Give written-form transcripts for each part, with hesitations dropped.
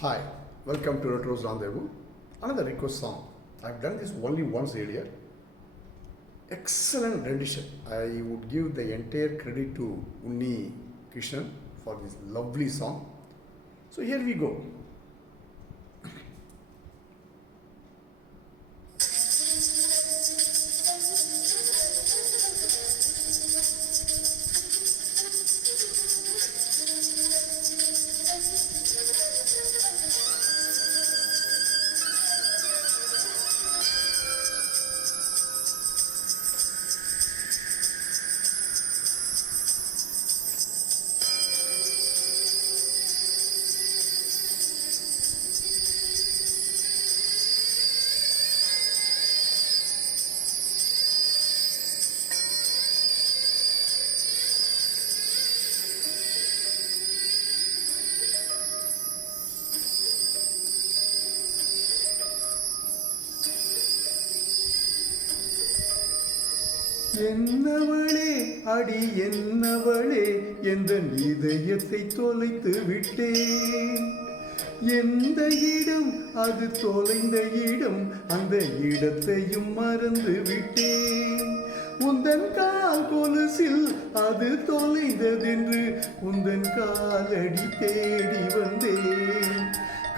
Hi, welcome to Retros Rendezvous. Another request song. I've done this only once earlier. Excellent rendition. I would give the entire credit to Unni Krishnan for this lovely song. So here we go. Ennavale அடி என்னவளே எந்த இதயத்தை தொலைத்து விட்டேன். எந்த இடம் அது தொலைந்த இடம், அந்த இடத்தையும் மறந்து விட்டேன். உந்தன் கால் கொலுசில் அது தொலைந்ததென்று உந்தன் காலடி தேடி வந்தேன்.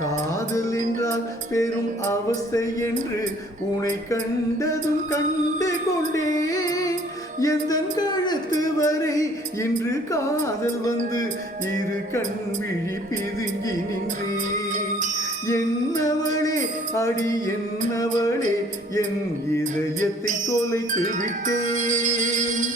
காதல் என்றால் பெரும் அவஸ்தை என்று உன்னை கண்டதும் கண்டு கொண்டேன். எந்த கழுத்து வரை இன்று காதல் வந்து இரு கண் விழி பிதுங்கி நின்றேன். என்னவளே அடி என்னவளே என் இதயத்தை தொலைத்து விட்டேன்.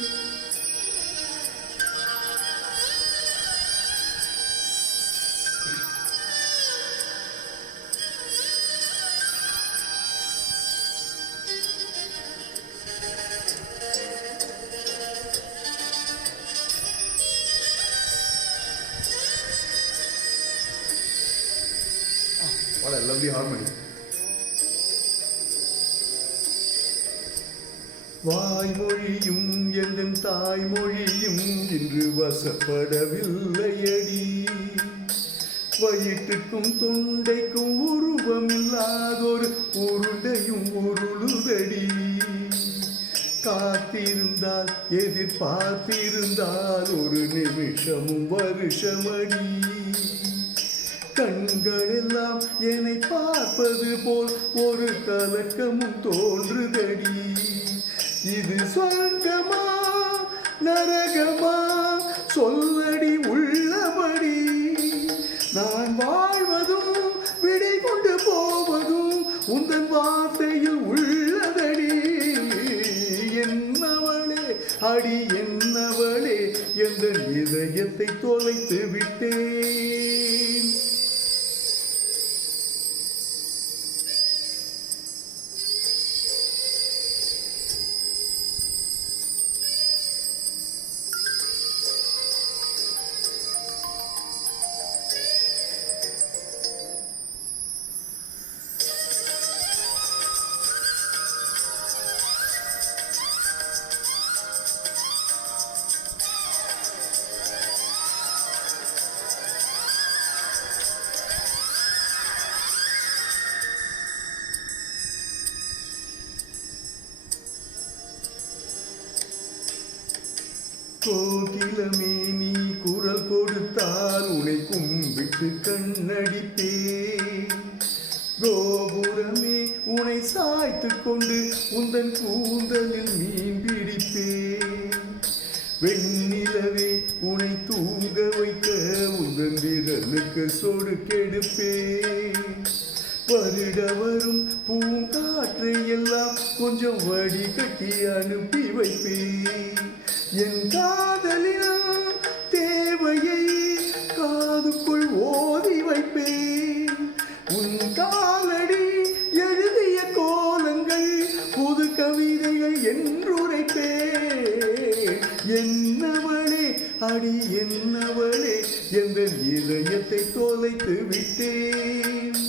What a lovely harmony. வாய்மொழியும் என் தாய்மொழியும் இன்று வசப்படவில்லையடி. வயிற்றுக்கும் தொண்டைக்கும் உருவமில்லாதொரு உருண்டையும் உருளுதடி. காத்திருந்தால் எதிர்பார்த்திருந்தால் ஒரு நிமிஷமும் வருஷமடி. கண்கள் எல்லாம் என்னை பார்ப்பது போல் ஒரு கலக்கமும் தோன்றுதடி. இது சொர்க்கமா நரகமா சொல்லடி உள்ளபடி. நான் வாழ்வதும் விடை கொண்டு போவதும் உந்தன் வார்த்தையில் உள்ளதடி. என்னவளே அடி என்னவளே எந்த இதயத்தை தொலைத்து விட்டேன். கோகிலமே நீ குரல் கொடுத்தால் உன்னை கும்பிட்டு கண்ணடிப்பேன். கோபுரமே உன்னை சாய்த்து கொண்டு உந்தன் கூந்தலில் மீன் பிடிப்பேன். வெண்ணிலவே உன்னை தூங்க வைக்க உந்தன் விரலுக்கு சொடுக்கெடுப்பேன். வருட வரும் பூங்காற்றை எல்லாம் கொஞ்சம் வடிகட்டி அனுப்பி வைப்பேன். என் காதலின் தேவையை காதுக்குள் ஓதி வைப்பேன். உன் காலடி எழுதிய கோலங்கள் புது கவிதைகள் என்றுரைப்பேன். என்னவளே அடி என்னவளே எந்த இதயத்தை தொலைத்து விட்டேன்.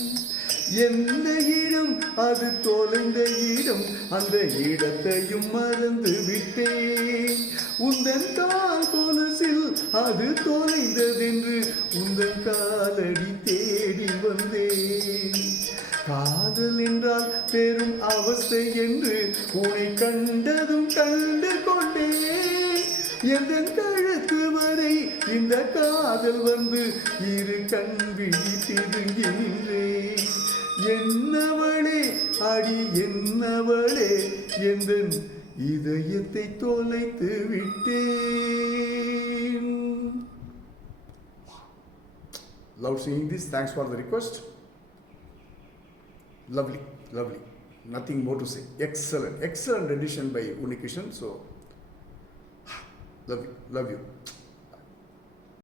எந்த இடம் அது தொலைந்த இடம், அந்த இடத்தையும் மறந்து விட்டேன். உந்தன் கால் கொலுசில் அது தொலைந்ததென்று உந்தன் காலடி தேடி வந்தேன். என்றால் பெரும் அவஸ்தை என்று உன்னை கண்டதும் கண்டு கொண்டே எந்தன் கழுத்து வரை இந்த காதல் வந்து இரு கண் விழி பிதுங்கி நின்றேன். என்னவளே அடி என்னவளே எந்தன் இதயத்தை தொலைத்து விட்டேன். Love singing this. Thanks for the request. Lovely, lovely. Nothing more to say. Excellent, excellent rendition by Unnikrishnan. So, love you, love you.